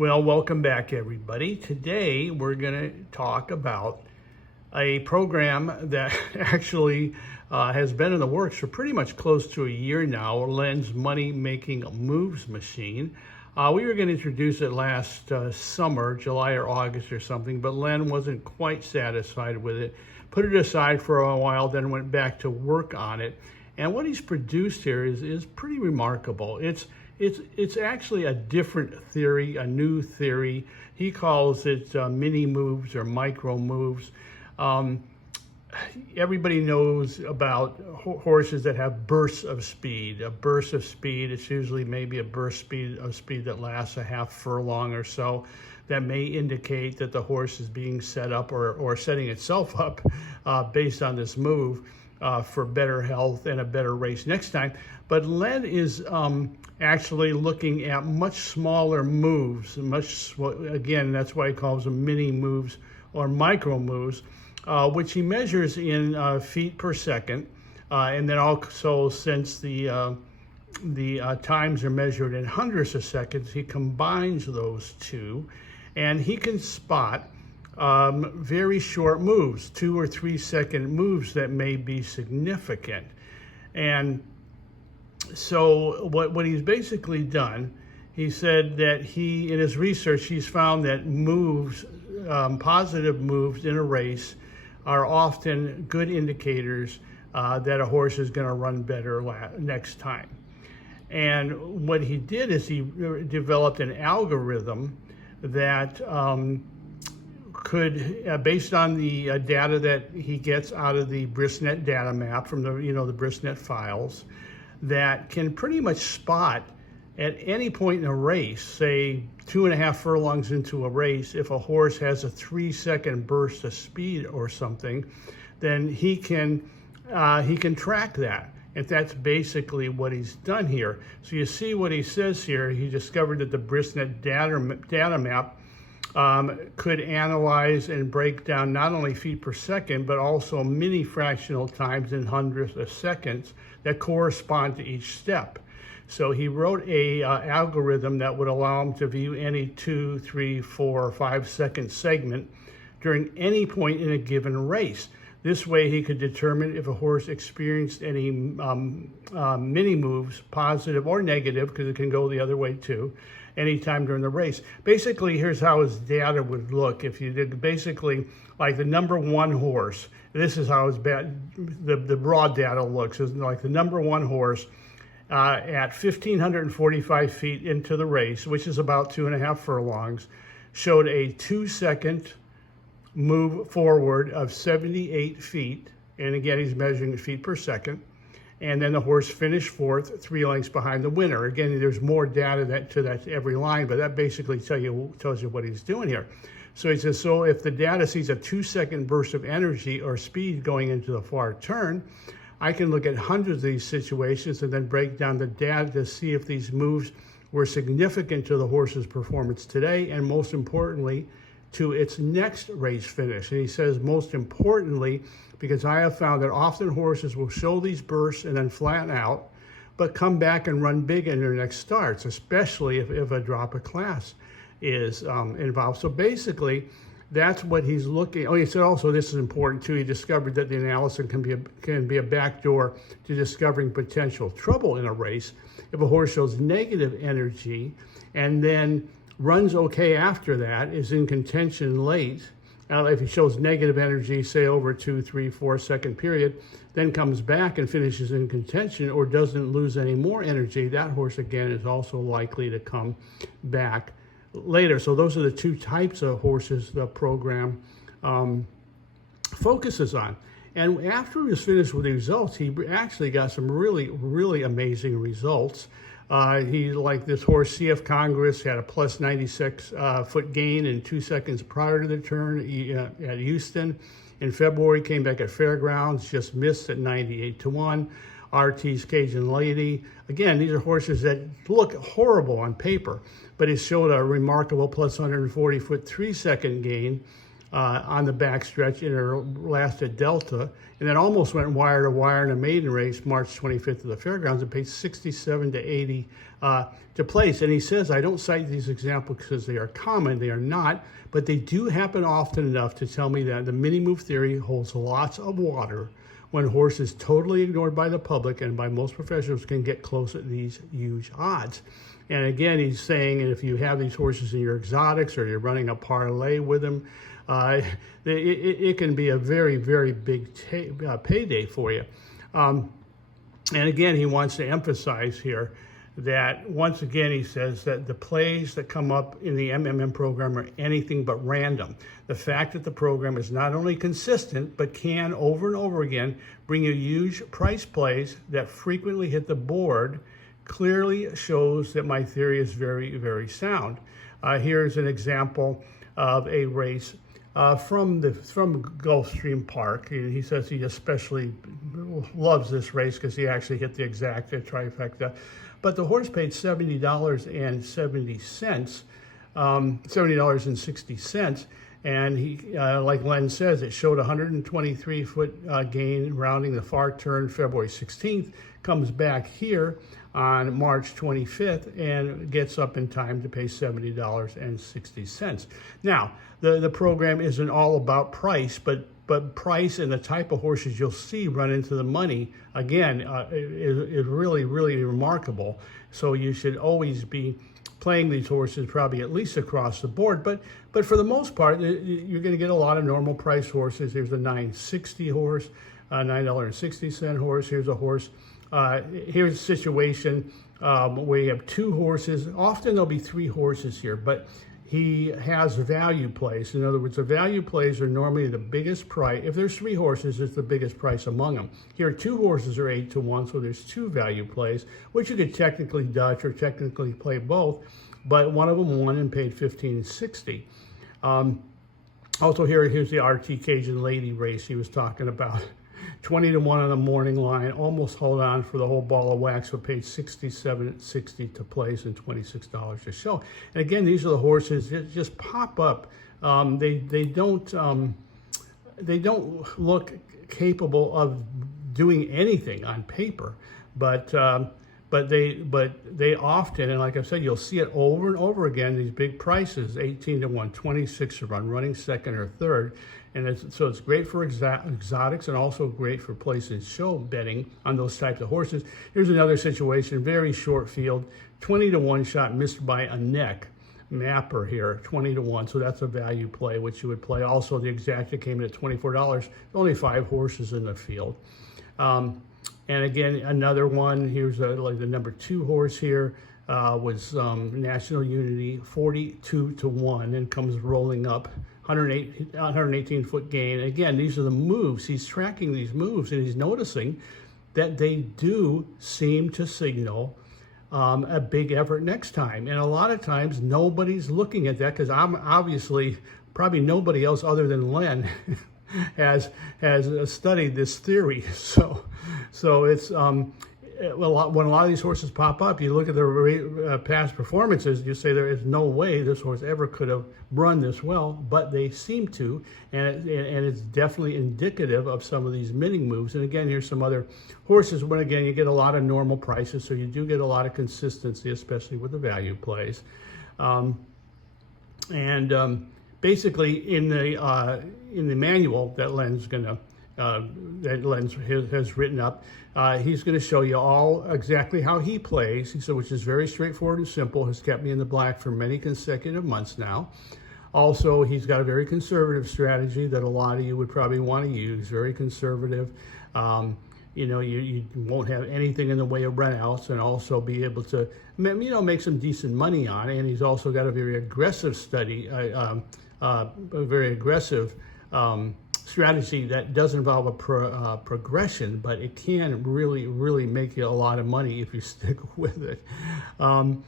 Well, welcome back, everybody. Today, we're going to talk about a program that actually has been in the works for pretty much close to a year now, Len's Money Making Moves machine. We were going to introduce it last summer, July or August or something, but Len wasn't quite satisfied with it. Put it aside for a while, then went back to work on it. And what he's produced here is pretty remarkable. It's actually a different theory, a new theory. He calls it mini moves or micro moves. Everybody knows about horses that have bursts of speed. A burst of speed, it's usually maybe a burst of speed that lasts a half furlong or so. That may indicate that the horse is being set up or setting itself up based on this move for better health and a better race next time. But Len is actually looking at much smaller moves, again, that's why he calls them mini moves or micro moves, which he measures in feet per second. And then also, since the times are measured in hundredths of seconds, he combines those two, and he can spot very short moves, 2 or 3 second moves that may be significant. And so what he's basically done, he said that in his research, he's found that moves, positive moves in a race are often good indicators that a horse is going to run better next time. And what he did is he developed an algorithm that could, based on the data that he gets out of the BristNet data map from the BristNet files, that can pretty much spot at any point in a race, say 2.5 furlongs into a race, if a horse has a 3-second burst of speed or something, then he can track that. And that's basically what he's done here. So you see what he says here. He discovered that the BristNet data map could analyze and break down not only feet per second, but also mini fractional times in hundredths of seconds that correspond to each step. So he wrote a algorithm that would allow him to view any 2, 3, 4, or 5 second segment during any point in a given race. This way he could determine if a horse experienced any mini moves, positive or negative, because it can go the other way too, anytime during the race. Basically, here's how his data would look. If you did basically like the number one horse, this is how the raw data looks. It's like the number one horse at 1,545 feet into the race, which is about 2.5 furlongs, showed a 2-second move forward of 78 feet. And again, he's measuring feet per second. And then the horse finished fourth, 3 lengths behind the winner. Again, there's more data to every line, but that basically tells you what he's doing here. So he says, so if the data sees a 2-second burst of energy or speed going into the far turn, I can look at hundreds of these situations and then break down the data to see if these moves were significant to the horse's performance today, and most importantly, to its next race finish. And he says, most importantly, because I have found that often horses will show these bursts and then flatten out, but come back and run big in their next starts, especially if a drop of class is involved. So basically, that's what he's looking. Oh, he said also, this is important too, he discovered that the analysis can be a backdoor to discovering potential trouble in a race. If a horse shows negative energy and then runs okay after that, is in contention late. Now, if he shows negative energy, say over 2, 3, 4 second period, then comes back and finishes in contention or doesn't lose any more energy, that horse again is also likely to come back later. So those are the two types of horses the program focuses on. And after he was finished with the results, he actually got some really, really amazing results. He, like this horse, CF Congress, had a plus 96 foot gain in 2 seconds prior to the turn at Houston. In February, came back at Fairgrounds, just missed at 98-1. RT's Cajun Lady. Again, these are horses that look horrible on paper, but it showed a remarkable plus 140 foot 3 second gain on the backstretch in her last at Delta, and then almost went wire to wire in a maiden race March 25th at the fairgrounds and paid 67 to 80 to place. And he says, I don't cite these examples because they are common, they are not, but they do happen often enough to tell me that the mini move theory holds lots of water when horses totally ignored by the public and by most professionals can get close at these huge odds. And again, he's saying, and if you have these horses in your exotics or you're running a parlay with them, it can be a very, very big payday for you. And again, he wants to emphasize here that, once again, he says that the plays that come up in the MMM program are anything but random. The fact that the program is not only consistent, but can over and over again bring you huge price plays that frequently hit the board clearly shows that my theory is very, very sound. Here's an example of a race from Gulfstream Park. He says he especially loves this race because he actually hit the exact trifecta. But the horse paid $70.70, $70.60, and he, like Len says, it showed 123-foot gain rounding the far turn February 16th, comes back here on March 25th and gets up in time to pay $70.60. Now, the program isn't all about price, but price and the type of horses you'll see run into the money, again, is really, really remarkable. So you should always be playing these horses probably at least across the board. But for the most part, you're going to get a lot of normal price horses. Here's a $9.60 horse, a $9.60 horse. Here's a horse. Here's a situation where you have two horses. Often there'll be three horses here, but he has value plays. In other words, the value plays are normally the biggest price. If there's three horses, it's the biggest price among them. Here, two horses are 8 to 1, so there's two value plays, which you could technically Dutch or technically play both, but one of them won and paid $15.60. Also here's the RT Cajun Lady race he was talking about. 20 to 1 on the morning line, almost hold on for the whole ball of wax, but paid $67.60 to place and $26 to show. And again, these are the horses that just pop up. They don't look capable of doing anything on paper, but they often, and like I said, you'll see it over and over again. These big prices, 18 to 1, 26 to 1, running second or third. And so it's great for exotics and also great for placing show betting on those types of horses. Here's another situation, very short field, 20 to 1 shot missed by a neck. Mapper here, 20 to 1, so that's a value play, which you would play. Also, the exacta came in at $24. Only 5 horses in the field. And again, another one, here's like the number 2 horse here, was National Unity, 42 to 1, and comes rolling up. 118-foot gain. Again, these are the moves. He's tracking these moves, and he's noticing that they do seem to signal a big effort next time. And a lot of times, nobody's looking at that because I'm obviously, probably nobody else other than Len has studied this theory. So it's well, when a lot of these horses pop up, you look at their past performances, you say there is no way this horse ever could have run this well, but they seem to, and it's definitely indicative of some of these mini moves. And again, here's some other horses when, again, you get a lot of normal prices, so you do get a lot of consistency, especially with the value plays. Basically, in the manual that Len's has written up, he's going to show you all exactly how he plays, which is very straightforward and simple, has kept me in the black for many consecutive months now. Also, he's got a very conservative strategy that a lot of you would probably want to use, very conservative. You won't have anything in the way of runouts, and also be able to, make some decent money on it. And he's also got a very aggressive a very aggressive strategy that does involve a progression, but it can really, really make you a lot of money if you stick with it. And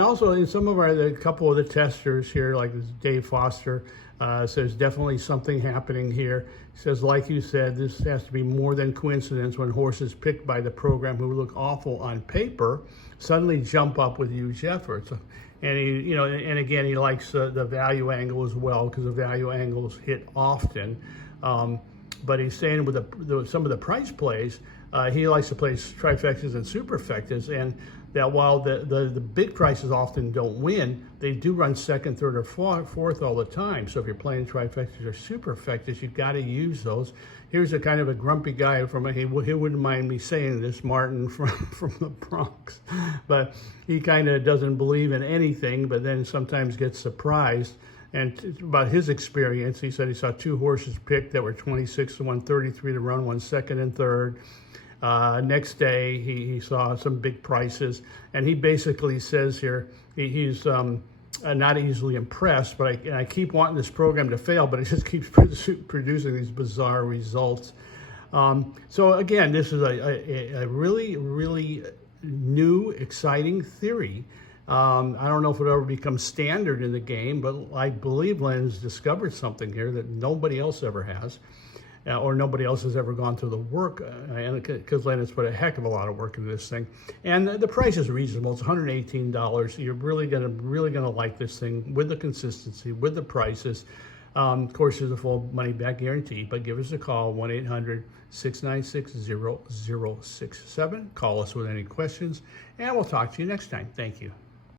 also in some of a couple of the testers here, like Dave Foster, says definitely something happening here. He says, like you said, this has to be more than coincidence when horses picked by the program who look awful on paper suddenly jump up with huge efforts. And and again, he likes the value angle as well, because the value angles hit often. But he's saying with some of the price plays, he likes to place trifectas and superfectas, and that while the big prices often don't win, they do run second, third, or fourth all the time. So if you're playing trifectas or superfectas, you've got to use those. Here's a kind of a grumpy guy he wouldn't mind me saying this, Martin from the Bronx, but he kind of doesn't believe in anything, but then sometimes gets surprised. And about his experience, he said he saw 2 horses picked that were 26 to 133 to run, 1 second and third. Next day, he saw some big prices, and he basically says here he's not easily impressed, but I keep wanting this program to fail, but it just keeps producing these bizarre results. So again, this is a really, really new, exciting theory. I don't know if it'll ever become standard in the game, but I believe Len's discovered something here that nobody else ever has. Or nobody else has ever gone through the work, because Len has put a heck of a lot of work into this thing. And the price is reasonable. It's $118. You're really gonna like this thing with the consistency, with the prices. Of course, there's a full money back guarantee, but give us a call, 1-800-696-0067. Call us with any questions, and we'll talk to you next time. Thank you.